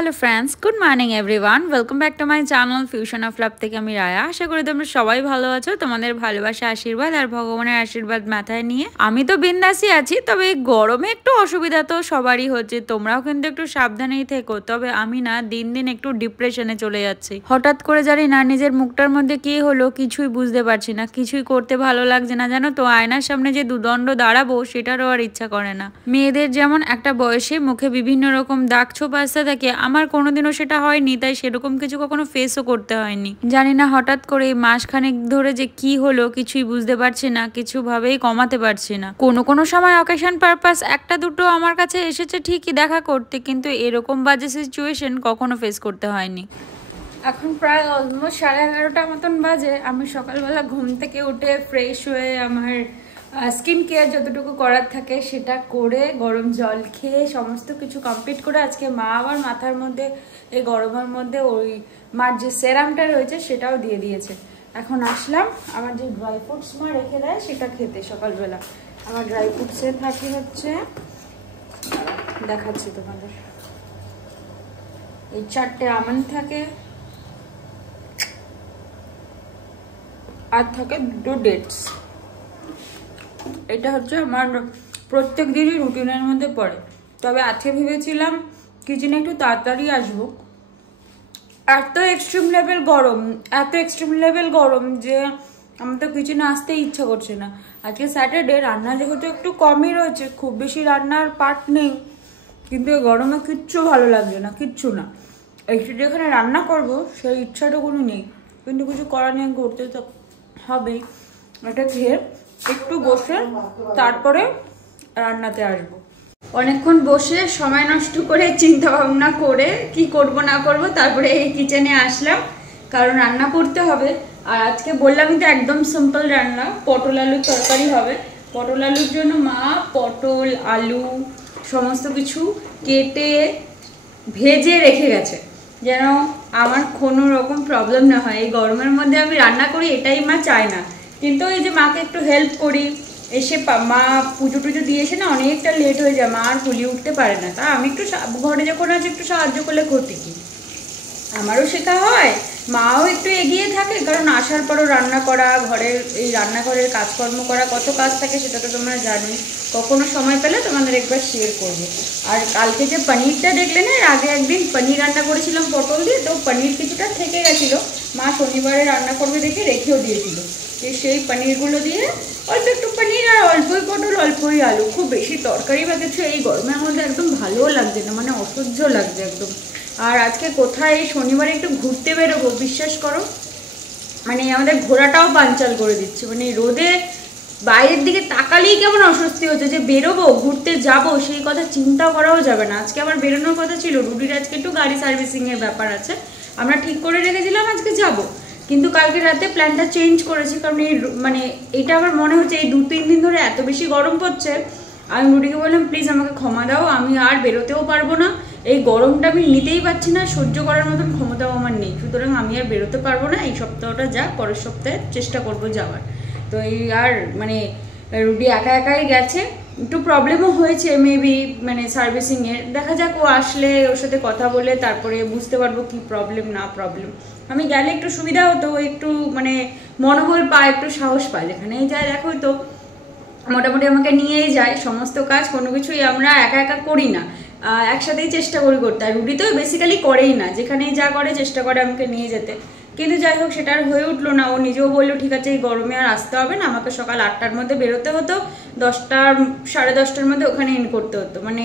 Hello friends, good morning everyone. Welcome back to my channel fusion of love থেকে আমি রায়া। আশা করি তোমরা সবাই ভালো আছো। তোমাদের ভালোবাসা, আশীর্বাদ আর ভগবানের আশীর্বাদ মাথায় নিয়ে আমি তো বিন্দাসই আছি। তবে এই গরমে একটু অসুবিধা তো সবারই হচ্ছে, তোমরাও কিন্তু একটু সাবধানেই থেকো। তবে আমি না দিন দিন একটু ডিপ্রেশনে চলে যাচ্ছি। হঠাৎ করে জানি না নিজের মুখটার মধ্যে কি হলো কিছুই বুঝতে পারছি না, কিছুই করতে ভালো লাগছে না। জানো তো, আয়নার সামনে যে দুদণ্ড দাঁড়াবো সেটারও আর ইচ্ছা করে না। মেয়েদের যেমন একটা বয়সে মুখে বিভিন্ন রকম দাগ ছোপ আসতে থাকে, আমার কোনোদিনও সেটা হয়নি, তাই সেরকম কিছু কখনো ফেসও করতে হয়নি। জানি না হঠাৎ করে মাসখানেক ধরে যে কি হলো কিছুই বুঝতে পারছি না, কিছু ভাবেই কমাতে পারছি না। কোনো সময় অকেশন পারপাস একটা দুটো আমার কাছে এসেছে ঠিকই দেখা করতে, কিন্তু এরকম বাজে সিচুয়েশন কখনো ফেস করতে হয়নি। এখন প্রায় অলমোস্ট 11:30 মতন বাজে। আমি সকালবেলা ঘুম থেকে উঠে ফ্রেশ হয়ে আমার স্কিন কেয়ার যতটুকু করার থাকে সেটা করে, গরম জল খেয়ে সমস্ত কিছু কমপ্লিট করে আজকে মা আবার মাথার মধ্যে এই গরমের মধ্যে ওই মার যে সেরামটা রয়েছে সেটাও দিয়ে দিয়েছে। এখন আসলাম আমার যে ড্রাই ফ্রুটস মা রেখে দেয় সেটা খেতে। সকালবেলা আমার ড্রাই ফ্রুটসে থাকে হচ্ছে, দেখাচ্ছি তোমাদের, এই 4টে আমন্ড থাকে আর থাকে 2 ডেটস। এটা হচ্ছে আমার প্রত্যেক দিনই রুটিনের মধ্যে পড়ে। তবে আজকে ভেবেছিলাম কিচেনে একটু তাড়াতাড়ি আসবো। এত এক্সট্রিম লেভেল গরম যে আমার তো কিচেনে আসতে ইচ্ছা করছে না। আজকে স্যাটারডে, রান্না যেহেতু একটু কমই রয়েছে, খুব বেশি রান্নার পার্ট নেই, কিন্তু এই গরমে কিচ্ছু ভালো লাগছে না, কিচ্ছু না। একটু যেখানে রান্না করবো সেই ইচ্ছাটুকুনি নেই, কিন্তু কিছু করা নেই, করতে তো হবেই। এটা খেয়ে একটু বসে তারপরে রান্নাতে আসবো। অনেকক্ষণ বসে সময় নষ্ট করে চিন্তা ভাবনা করে কি করব না করব, তারপরে এই কিচেনে আসলাম, কারণ রান্না করতে হবে। আর আজকে বললামই তো একদম সিম্পল রান্না, পটল আলুর তরকারি হবে। পটল আলুর জন্য মা পটল আলু সমস্ত কিছু কেটে ভেজে রেখে গেছে, যেন আমার কোনো রকম প্রবলেম না হয়। এই গরমের মধ্যে আমি রান্না করি এটাই মা চায় না, কিন্তু এই যে মাকে একটু হেল্প করি, এসে মা পুজো টুজো দিয়ে এসে না অনেকটা লেট হয়ে যায়, মা আর ফুলিয়ে উঠতে পারে না। তা আমি একটু ঘরে যখন আছে একটু সাহায্য করলে ক্ষতি কি, আমারও শেখা হয়, মাও একটু এগিয়ে থাকে। কারণ আসার পরও রান্না করা, ঘরের এই রান্নাঘরের কাজকর্ম করা, কত কাজ থাকে সেটা তো তোমরা জানোই। কখনো সময় পেলে তোমাদের একবার শেয়ার করবো। আর কালকে যে পনিরটা দেখলে না, আগে একদিন পনির রান্না করেছিলাম পটল দিয়ে, তো পনির কিছুটা থেকে গেছিলো, মা শনিবারে রান্না করবে দেখে রেখেও দিয়েছিল। সেই পনিরগুলো দিয়ে অল্প একটু পনির আর অল্পই পটল অল্পই আলু, খুব বেশি তরকারি বা কিছু এই গরমের মধ্যে একদম ভালোও লাগছে না, মানে অসহ্য লাগছে একদম। আর আজকে কোথায় এই শনিবারে একটু ঘুরতে বেরোবো, বিশ্বাস করো মানে আমাদের ঘোরাটাও পাঞ্চাল করে দিচ্ছে। মানে রোদে বাইরের দিকে তাকালেই কেমন অস্বস্তি হচ্ছে, যে বেরোবো ঘুরতে যাব সেই কথা চিন্তা করাও যাবে না। আজকে আবার বেরোনোর কথা ছিল, রুটির আজকে একটু গাড়ি সার্ভিসিংয়ের ব্যাপার আছে, আমরা ঠিক করে রেখেছিলাম আজকে যাব, কিন্তু কালকে রাতে প্ল্যানটা চেঞ্জ করেছি। কারণ এই মানে এটা আমার মনে হচ্ছে এই 2-3 দিন ধরে এত বেশি গরম পড়ছে। আমি রুটিকে বললাম প্লিজ আমাকে ক্ষমা দাও, আমি আর বেরোতেও পারবো না, এই গরমটা আমি নিতেই পারছি না, সহ্য করার মতন ক্ষমতাও আমার নেই, সুতরাং আমি আর বেরোতে পারবো না। এই সপ্তাহটা যা, পরের সপ্তাহে চেষ্টা করবো যাওয়ার। তো এই আর মানে রুটি একা একাই গেছে, একটু প্রবলেমও হয়েছে মেবি মানে সার্ভিসিংয়ের, দেখা যাক ও আসলে ওর সাথে কথা বলে তারপরে বুঝতে পারবো কি প্রবলেম না প্রবলেম। আমি গেলে একটু সুবিধা হতো, একটু মানে মনোবল পায়, একটু সাহস পায়, যেখানেই যায় দেখো তো মোটামুটি আমাকে নিয়েই যায় সমস্ত কাজ, কোনো কিছুই আমরা একা একা করি না, একসাথেই চেষ্টা করি করতে। আর রুটি তো বেসিক্যালি করেই না, যেখানেই যা করে চেষ্টা করে আমাকে নিয়ে যেতে, কিন্তু যাই হোক সেটা আর হয়ে উঠলো না। ও নিজেও বললো ঠিক আছে এই গরমে আর আসতে হবে না, আমাকে সকাল 8টার মধ্যে বেরোতে হতো, 10টা 10:30টার মধ্যে ওখানে ইন করতে হতো, মানে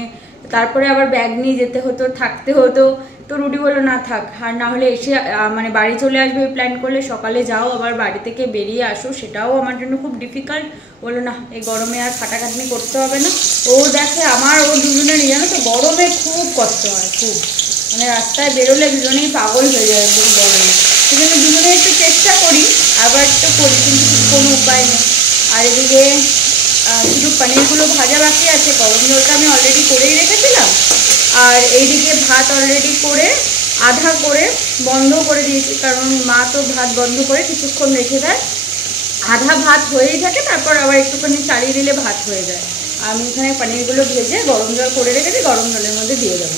তারপরে আবার ব্যাগ নিয়ে যেতে হতো, থাকতে হতো। তো রুটি বললো না থাক, আর না হলে এসে মানে বাড়ি চলে আসবে প্ল্যান করলে, সকালে যাও আবার বাড়ি থেকে বেরিয়ে আসো, সেটাও আমার জন্য খুব ডিফিকাল্ট। বললো না এই গরমে আর খাটাখাটনি করতে হবে না। ও দেখে আমার ও দুজনের জানো তো গরমে খুব কষ্ট হয়, খুব মানে রাস্তায় বেরোলে দুজনেই পাগল হয়ে যায় একদম গরমে। সেজন্য দুজনে একটু চেষ্টা করি, আবার একটু করি, কিন্তু কোনো উপায় নেই। আর এদিকে শুধু পনিরগুলো ভাজা বাকি আছে, গরম জলটা আমি অলরেডি করেই রেখেছিলাম। আর এইদিকে ভাত অলরেডি করে আধা করে বন্ধ করে দিয়েছি, কারণ মা তো ভাত বন্ধ করে কিছুক্ষণ রেখে দেয়, আধা ভাত হয়েই থাকে, তারপর আবার একটুখানি চালিয়ে দিলে ভাত হয়ে যায়। আমি এখানে পনিরগুলো ভেজে গরম জল করে রেখেছি, গরম জলের মধ্যে দিয়ে দেবো।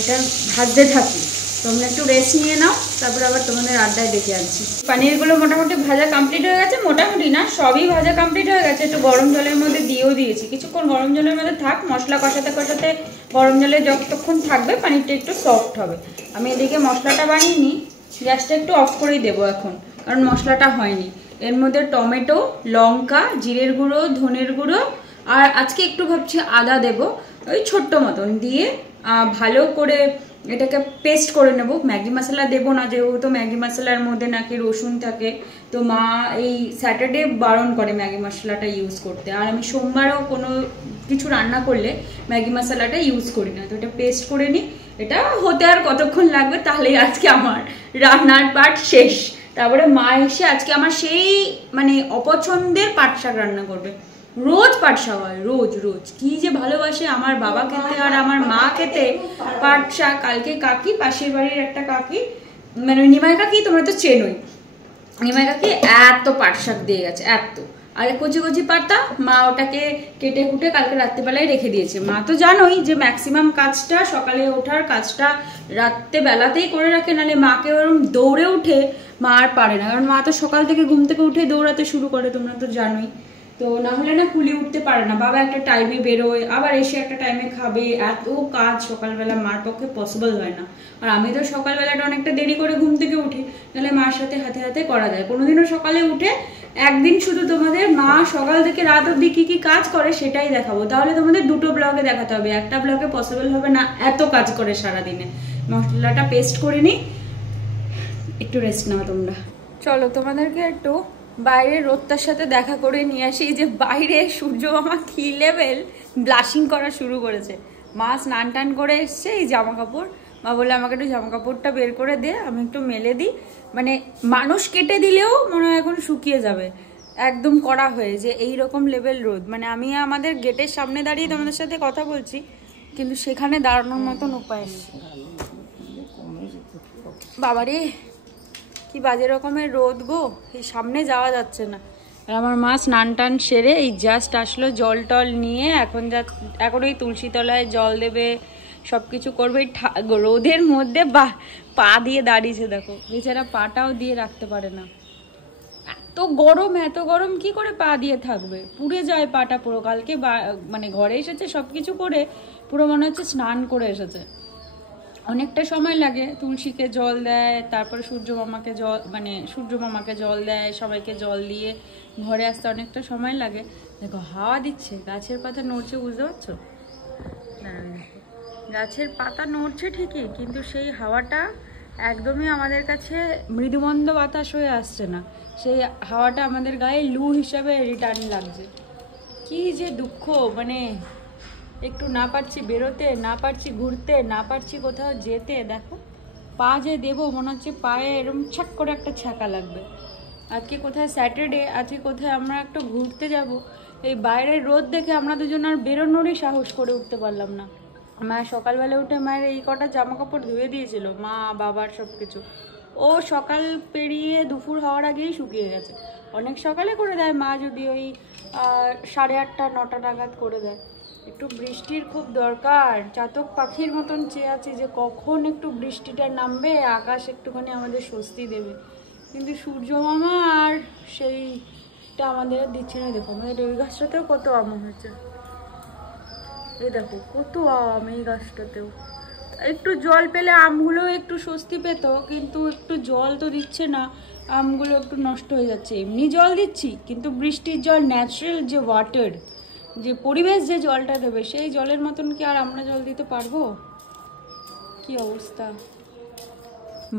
এটা ভাজতে থাকি। তোমরা একটু রেস্ট নিয়ে নাও, তারপর আবার তোমাদের আড্ডায় ডেকে আনছি। পানিরগুলো মোটামুটি ভাজা কমপ্লিট হয়ে গেছে, মোটামুটি না সবই ভাজা কমপ্লিট হয়ে গেছে। একটু গরম জলের মধ্যে দিয়েও দিয়েছি, কিছুক্ষণ গরম জলের মধ্যে থাক, মশলা কষাতে কষাতে গরম জলে যতক্ষণ থাকবে পানিরটা একটু সফট হবে। আমি এদিকে মশলাটা বানিয়ে নিই, গ্যাসটা একটু অফ করেই দেবো এখন, কারণ মশলাটা হয়নি। এর মধ্যে টমেটো, লঙ্কা, জিরের গুঁড়ো, ধনের গুঁড়ো, আর আজকে একটু ভাবছি আদা দেবো, ওই ছোট্ট মতন দিয়ে ভালো করে এটাকে পেস্ট করে নেব। ম্যাগি মশলা দেবো না, যেহেতু ম্যাগি মশলার মধ্যে নাকি রসুন থাকে, তো মা এই স্যাটারডে বারণ করে ম্যাগি মশলাটা ইউজ করতে। আর আমি সোমবারও কোনো কিছু রান্না করলে ম্যাগি মশলাটা ইউজ করি না। তো এটা পেস্ট করে নিই। এটা হতে আর কতক্ষণ লাগবে, তাহলেই আজকে আমার রান্নার পার্ট শেষ। তারপরে মা এসে আজকে আমার সেই মানে অপছন্দের পাট শাক রান্না করবে। রোজ পাট শাক হয়, রোজ রোজ। কি যে ভালোবাসে আমার বাবা খেতে আর আমার মা খেতে পাট শাক। কালকে কাকি, পাশের বাড়ির একটা কাকি, মানে নিমাই কাকি, তোমরা তো চেনোই, নিমাই কাকি এত পাট শাক দিয়ে গেছে, এত। আর কচি কচি পাতা, মা ওটাকে কেটে কুটে কালকে রাত্রেবেলায় রেখে দিয়েছে। মা তো জানোই যে ম্যাক্সিমাম কাজটা সকালে ওঠার কাজটা রাত্রেবেলাতেই করে রাখে, নাহলে মাকে ওরকম দৌড়ে উঠে মা আর পারে না, কারণ মা তো সকাল থেকে ঘুম থেকে উঠে দৌড়াতে শুরু করে, তোমরা তো জানোই। তো না হলে না কুলি উঠতে পারে না। বাবা একটা টাইমে বেরোয়, আবার এসে একটা টাইমে খাবে, এত কাজ সকালবেলা মার পক্ষে পসিবল হয় না। আর আমি তো সকালবেলাটা অনেকটা দেরি করে ঘুম থেকে উঠি, নাহলে মার সাথে হাতে হাতে করা যায়। কোনোদিনও সকালে উঠে একদিন শুধু তোমাদের মা সকাল থেকে রাত অবধি কি কি কাজ করে সেটাই দেখাবো। তাহলে তোমাদের দুটো ব্লগে দেখাতে হবে, একটা ব্লগে পসিবল হবে না, এত কাজ করে সারাদিনে। মশলাটা পেস্ট করে নিই, একটু রেস্ট নাও তোমরা। চলো তোমাদেরকে একটু বাইরের রোদটার সাথে দেখা করে নিয়ে আসি। যে বাইরে সূর্য মামা কি লেভেল ব্লাশিং করা শুরু করেছে। মা স্নান টান করে এসছে, এই জামা কাপড়, মা বলে আমাকে একটু জামা কাপড়টা বের করে দে, আমি একটু মেলে দিই। মানে মানুষ কেটে দিলেও মনে হয় এখন শুকিয়ে যাবে, একদম কড়া হয়ে যে এইরকম লেভেল রোদ। মানে আমি আমাদের গেটের সামনে দাঁড়িয়ে তোমাদের সাথে কথা বলছি, কিন্তু সেখানে দাঁড়ানোর মতন উপায় নেই। বাবারে কি বাজে রকমের রোদ গো, এই সামনে যাওয়া যাচ্ছে না। আর আমার মা স্নান টান সেরে এই জাস্ট আসলো জল টল নিয়ে, এখন ওই তুলসী তলায় জল দেবে, সব কিছু করবে। রোদের মধ্যে পা দিয়ে দাঁড়িয়েছে, দেখো বেচারা পাটাও দিয়ে রাখতে পারে না। এত গরম কি করে পা দিয়ে থাকবে, পুড়ে যায় পাটা পুরো। কালকে মানে ঘরে এসেছে সব কিছু করে, পুরো মনে হচ্ছে স্নান করে এসেছে। অনেকটা সময় লাগে, তুলসীকে জল দেয়, তারপরে সূর্য মামাকে জল দেয়, সবাইকে জল দিয়ে ঘরে আসতে অনেকটা সময় লাগে। দেখো হাওয়া দিচ্ছে, গাছের পাতা নড়ছে, বুঝতে পারছো? গাছের পাতা নড়ছে ঠিকই, কিন্তু সেই হাওয়াটা একদমই আমাদের কাছে মৃদুমন্দ বাতাস হয়ে আসছে না, সেই হাওয়াটা আমাদের গায়ে লু হিসাবে রিটার্ন লাগছে। কি যে দুঃখ, মানে একটু না পারছি বেরোতে, না পারছি ঘুরতে, না পারছি কোথাও যেতে। দেখো পা যে দেবো মনে হচ্ছে পায়ে এরকম ছাক করে একটা ছ্যাঁকা লাগবে। আজকে কোথায় স্যাটারডে, আজকে কোথায় আমরা একটু ঘুরতে যাব, এই বাইরের রোদ দেখে আমরা দুজন আর বেরোনোরই সাহস করে উঠতে পারলাম না। মা সকালবেলা উঠে মায়ের এই কটা জামা কাপড় ধুয়ে দিয়েছিল, মা বাবার সব কিছু। ও সকাল পেরিয়ে দুপুর হওয়ার আগেই শুকিয়ে গেছে। অনেক সকালে করে দেয় মা, যদি ওই 8:30 9টা নাগাদ করে দেয়। একটু বৃষ্টির খুব দরকার, চাতক পাখির মতন চেয়ে আছে যে কখন একটু বৃষ্টিটা নামবে, আকাশ একটুখানি আমাদের স্বস্তি দেবে। কিন্তু সূর্য মামা আর সেইটা আমাদের দিচ্ছে না। দেখো আমাদের এই গাছটাতেও কত আম হয়েছে, এই দেখো কত আম এই গাছটাতেও। একটু জল পেলে আমগুলো একটু স্বস্তি পেত, কিন্তু একটু জল তো দিচ্ছে না, আমগুলো একটু নষ্ট হয়ে যাচ্ছে। এমনি জল দিচ্ছি, কিন্তু বৃষ্টির জল, ন্যাচারাল যে ওয়াটার, যে পরিবেশ যে জলটা দেবে, সেই জলের মতন কি আর আমরা জল দিতে পারবো? কি অবস্থা।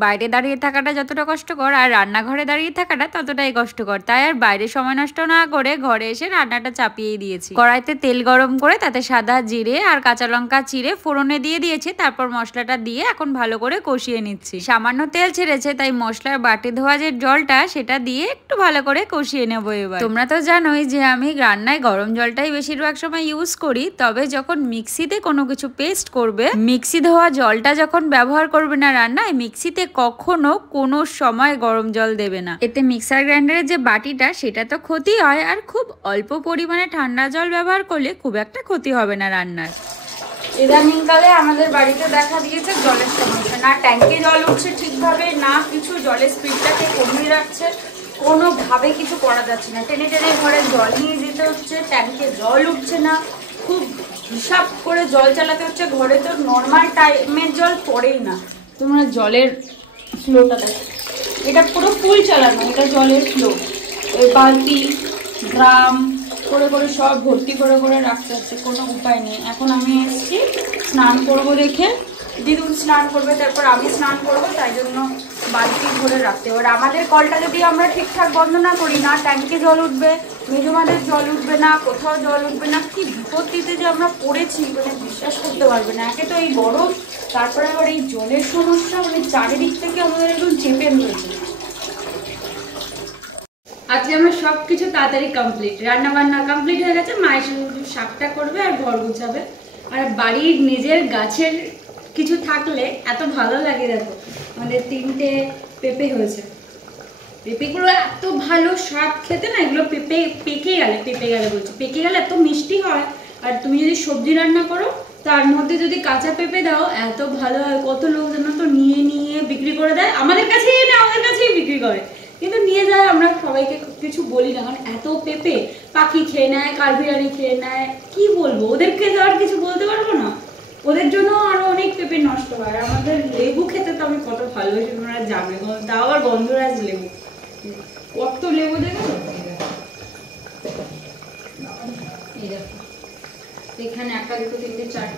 বাইরে দাঁড়িয়ে থাকাটা যতটা কষ্টকর, আর রান্নাঘরে দাঁড়িয়ে থাকাটা ততটাই কষ্টকর। তাই আর বাইরে সময় নষ্ট না করে ঘরে এসে রান্নাটা চাপিয়ে দিয়েছি। কড়াইতে তেল গরম করে তাতে সাদা জিরে আর কাঁচা লঙ্কা চিড়ে ফোড়নে দিয়ে দিয়েছি। তারপর মশলাটা দিয়ে এখন ভালো করে কষিয়ে নিচ্ছি। সামান্য তেল ছেড়েছে, তাই মশলার বাটি ধোয়া যে জলটা সেটা দিয়ে একটু ভালো করে কষিয়ে নেবো। এবার তোমরা তো জানোই যে আমি রান্নায় গরম জলটাই বেশিরভাগ সময় ইউজ করি। তবে যখন মিক্সিতে কোনো কিছু পেস্ট করবে, মিক্সি ধোয়া জলটা যখন ব্যবহার করবে না রান্নায়, মিক্সিতে কখনো কোনো সময় গরম জল দেবে না। এতে মিক্সার গ্রাইন্ডারের যে বাটিটা সেটা তো ক্ষতি হয়, আর খুব অল্প পরিমাণে ঠান্ডা জল ব্যবহার করলে খুব একটা ক্ষতি হবে না রান্নার। ইদানিংকালে আমাদের বাড়িতে দেখা দিয়েছে জলের সমস্যা, না ট্যাঙ্কে জল উঠছে ঠিকভাবে, না কিছু জলের স্পিডটাকে কমিয়ে রাখছে, কোনোভাবে কিছু করা যাচ্ছে না। টেনে টেনে ঘরে জল নিয়ে যেতে হচ্ছে, ট্যাঙ্কে জল উঠছে না, খুব হিসাব করে জল চালাতে হচ্ছে। ঘরে তো নর্মাল টাইমের জল পড়েই না। তোমরা জলের ফ্লোটা দেখো, এটা পুরো ফুল চালানো, এটা জলের ফ্লো। এই বালতি ড্রাম করে করে সব ভর্তি করে করে রাখতে হচ্ছে, কোনো উপায় নেই। এখন আমি এসেছি স্নান করবো দেখে, দিদুন স্নান করবে, তারপর আমি স্নান করবো, তাই জন্য বালতি ভরে রাখতে। এবার আমাদের কলটা যদি আমরা ঠিকঠাক বন্ধ না করি, না ট্যাঙ্কে জল উঠবে, মেজমাদের জল উঠবে না, কোথাও জল উঠবে না, কি বিপত্তিতে যে আমরা পড়েছি মানে বিশ্বাস করতে পারবে না। একে তো এই গরম, তারপরে আবার এই জলের সমস্যা, মানে চারিদিক থেকে আমাদের একদম চেপে রয়েছে। আজকে আমার সব কিছু তাড়াতাড়ি কমপ্লিট, রান্না বান্না কমপ্লিট হয়ে গেছে। মায়ের সঙ্গে শাকটা করবে আর ঘর গুছাবে। আর বাড়ির নিজের গাছের কিছু থাকলে এত ভালো লাগে। দেখো আমাদের 3টে পেঁপে হয়েছে, পেঁপেগুলো এত ভালো স্বাদ খেতে না। এগুলো পেকে গেলে এত মিষ্টি হয়। আর তুমি যদি সবজি রান্না করো তার মধ্যে যদি কাঁচা পেঁপে দাও এত ভালো হয়। কত লোকজন তো নিয়ে নিয়ে বিক্রি করে দেয়, আমাদের কাছেই এনে আমাদের কাছেই বিক্রি করে, কিন্তু নিয়ে যায়, আমরা সবাইকে কিছু বলি না, কারণ এত পেঁপে পাখি খেয়ে নেয়, কাঠবিড়ালি খেয়ে নেয়। কি বলবো, ওদেরকে তো আর কিছু বলতে পারবো না, ওদের জন্য আরো অনেক পেঁপে নষ্ট হয়। আমাদের লেবু খেতে তো আমি কত ভালোবাসি তোমরা জানবে, তাও আবার গন্ধরাজ লেবু। কত লেবু দেখো, এখানে 1 2 3 4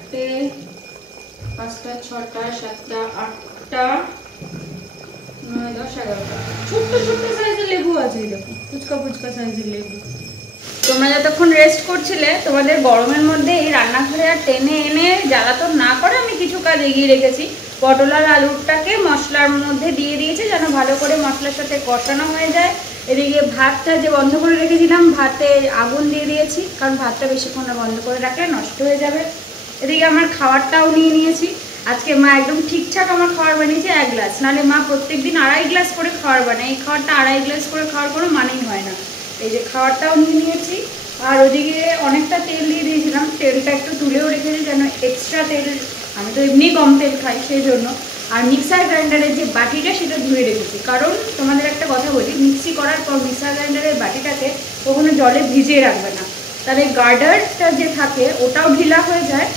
5 6 7 8 9 10 11টা ছোট্ট ছোট্ট সাইজের লেবু আছে। দেখো ফুচকা ফুচকা সাইজের লেবু। তোমরা যতক্ষণ রেস্ট করছিলে, তোমাদের গরমের মধ্যে এই রান্নাঘরে আর টেনে এনে জ্বালাতন না করে আমি কিছু কাজ এগিয়ে রেখেছি। পটল আর আলুটাকে মশলার মধ্যে দিয়ে দিয়েছি যেন ভালো করে মশলার সাথে কষানো হয়ে যায়। এদিকে ভাতটা যে বন্ধ করে রেখেছিলাম, ভাতে আগুন দিয়ে দিয়েছি, কারণ ভাতটা বেশিক্ষণ বন্ধ করে রাখলে নষ্ট হয়ে যাবে। এদিকে আমার খাবারটাও নিয়ে নিয়েছি। আজকে মা একদম ঠিকঠাক আমার খাবার বানিয়েছে 1 গ্লাস, নাহলে মা প্রত্যেকদিন 2.5 গ্লাস করে খাবার বানায়। এই খাবারটা 2.5 গ্লাস করে খাওয়ার কোনো মানেই হয় না। এই যে খাবারটাও নিয়ে নিয়েছি। আর ওদিকে অনেকটা তেল দিয়ে দিয়েছিলাম, তেলটা একটু তুলেও রেখেছি যেন এক্সট্রা তেল, আমি তো এমনি কম তেল খাই সেই জন্য। আর মিক্সার গ্রাইন্ডারের যে বাটিটা সেটা ধুয়ে রেখেছি, কারণ তোমাদের একটা কথা বলি, মিক্সি করার পর মিক্সার গ্রাইন্ডারের বাটিটাকে কখনো জলে ভিজিয়ে রাখবে না, তাহলে গার্ডারটা যে থাকে ওটাও ঢিলা হয়ে যায়,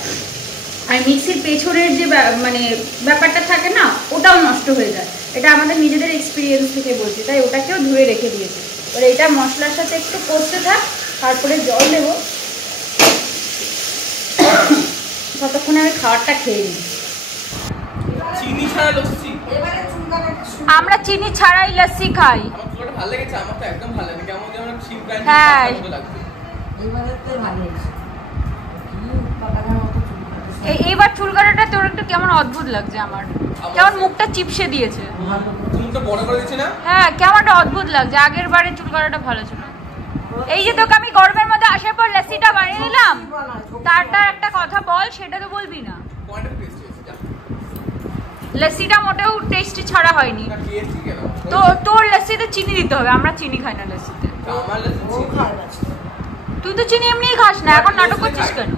আর মিক্সির পেছনের যে মানে ব্যাপারটা থাকে না ওটাও নষ্ট হয়ে যায়। এটা আমাদের নিজেদের এক্সপিরিয়েন্স থেকে বলছি, তাই ওটাকেও ধুয়ে রেখে দিয়েছি। এবার এটা মশলার সাথে একটু কষতে থাক, তারপরে জল দেবো, ততক্ষণে আমি খাবারটা খেয়ে নিই। আমরা চিনি ছাড়াই লস্যি খাই। হ্যাঁ এইবার চুল কাটাটা তোর একটু কেমন অদ্ভুত লাগছে, আমার কেমন মুখটা চিপসে দিয়েছে। হ্যাঁ কেমন একটা অদ্ভুত লাগছে, আগের বারে চুল কাটাটা ভালো ছিল। এই যে তোকে আমি গরমের মধ্যে আসার পর লস্যিটা বানিয়ে দিলাম, তারটা একটা কথা বল, সেটা তো বলবি না। লস্যিটা মোটেও টেস্টি ছাড়া হয়নি তো, তোর লস্যিতে চিনি দিতে হবে, আমরা চিনি খাই না লস্যিতে। তুই তো চিনি এমনিই খাস না, এখন নাটক করছিস কেন?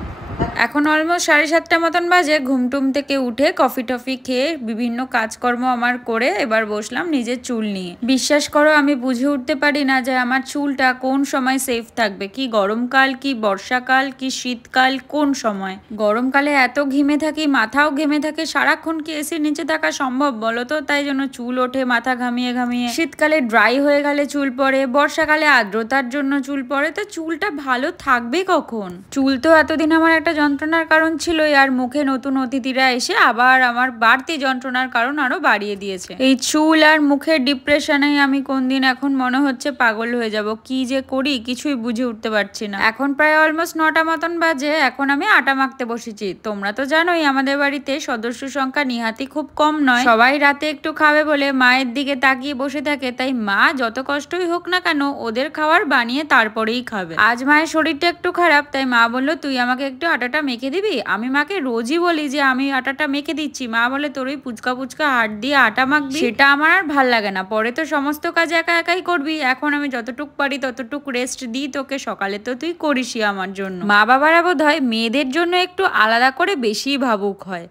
এখন অলমোস্ট 7:30 মতন বাজে। ঘুমটুম থেকে উঠে কফি টফি খেয়ে বিভিন্ন কাজকর্ম আমার করে এবার বসলাম নিজের চুল নিয়ে। বিশ্বাস করো আমি বুঝে উঠতে পারি না যে আমার চুলটা কোন সময় সেফ থাকবে, কি গরমকাল, কি বর্ষাকাল, কি শীতকাল, কোন সময়। গরমকালে এত ঘেমে থাকি, মাথাও ঘেমে থাকে, সারাক্ষণ কি এসির নিচে থাকা সম্ভব বলো তো? তাই জন্য চুল ওঠে মাথা ঘামিয়ে ঘামিয়ে। শীতকালে ড্রাই হয়ে গেলে চুল পড়ে, বর্ষাকালে আর্দ্রতার জন্য চুল পড়ে। তো চুলটা ভালো থাকবে কখন? চুল তো এতদিন আমার একটা যন্ত্রণার কারণ ছিল, আর মুখে নতুন অতিথিরা এসে আবার আমার বাড়তি যন্ত্রণার কারণ আরো বাড়িয়ে দিয়েছে। এই চুল আর মুখের ডিপ্রেশনে আমি কোন দিন এখন মনে হচ্ছে পাগল হয়ে যাব। কি যে করি কিছুই বুঝে উঠতে পারছি না। এখন প্রায় অলমোস্ট 9টা মতন বাজে, এখন আমি আটা মাখতে বসেছি। তোমরা তো জানোই আমাদের বাড়িতে সদস্য সংখ্যা নিহাতি খুব কম নয়, সবাই রাতে একটু খাবে বলে মায়ের দিকে তাকিয়ে বসে থাকে, তাই মা যত কষ্টই হোক না কেন ওদের খাবার বানিয়ে তারপরেই খাবে। আজ মায়ের শরীরটা একটু খারাপ, তাই মা বললো তুই আমাকে একটু আটাটা আটাটা মেখে দিবি? আমি মাকে রোজই বলি যে আমি আটাটা মেখে দিচ্ছি, মা বলে তোর ওই পুচকা পুচকা হাত দিয়ে আটা মাখবি, সেটা আমার আর ভাল লাগে না, পরে তো সমস্ত কাজ একা একাই করবি, এখন আমি যতটুক পারি ততটুক রেস্ট দিই তোকে, সকালে তো তুই করিসই আমার জন্য। মা বাবারা বোধ হয় মেয়েদের জন্য একটু আলাদা করে বেশি ভাবুক হয়।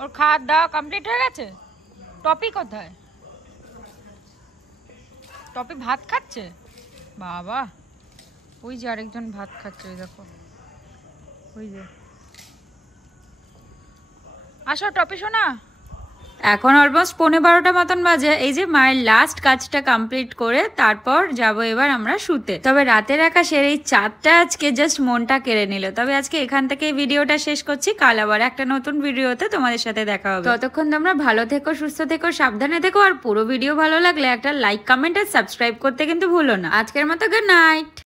ওর খাওয়া দাওয়া কমপ্লিট হয়ে গেছে? টপি কোথায়? টপি ভাত খাচ্ছে? বাবা, ওই যে আরেকজন ভাত খাচ্ছে, ওই দেখো, ওই যে। আসো টপি শোনা। এখন অলমোস্ট 11:15 মতন বাজে। এই যে মায়ের লাস্ট কাজটা কমপ্লিট করে তারপর যাব এবার আমরা শুতে। তবে রাতের আকাশের এই চাঁদটা আজকে জাস্ট মনটা কেড়ে নিল। তবে আজকে এখান থেকে ভিডিওটা শেষ করছি, কাল আবার একটা নতুন ভিডিওতে তোমাদের সাথে দেখা হবে। ততক্ষণ তোমরা ভালো থেকো, সুস্থ থেকো, সাবধানে থেকো, আর পুরো ভিডিও ভালো লাগলে একটা লাইক, কমেন্ট আর সাবস্ক্রাইব করতে কিন্তু ভুলো না। আজকের মতো গুড নাইট।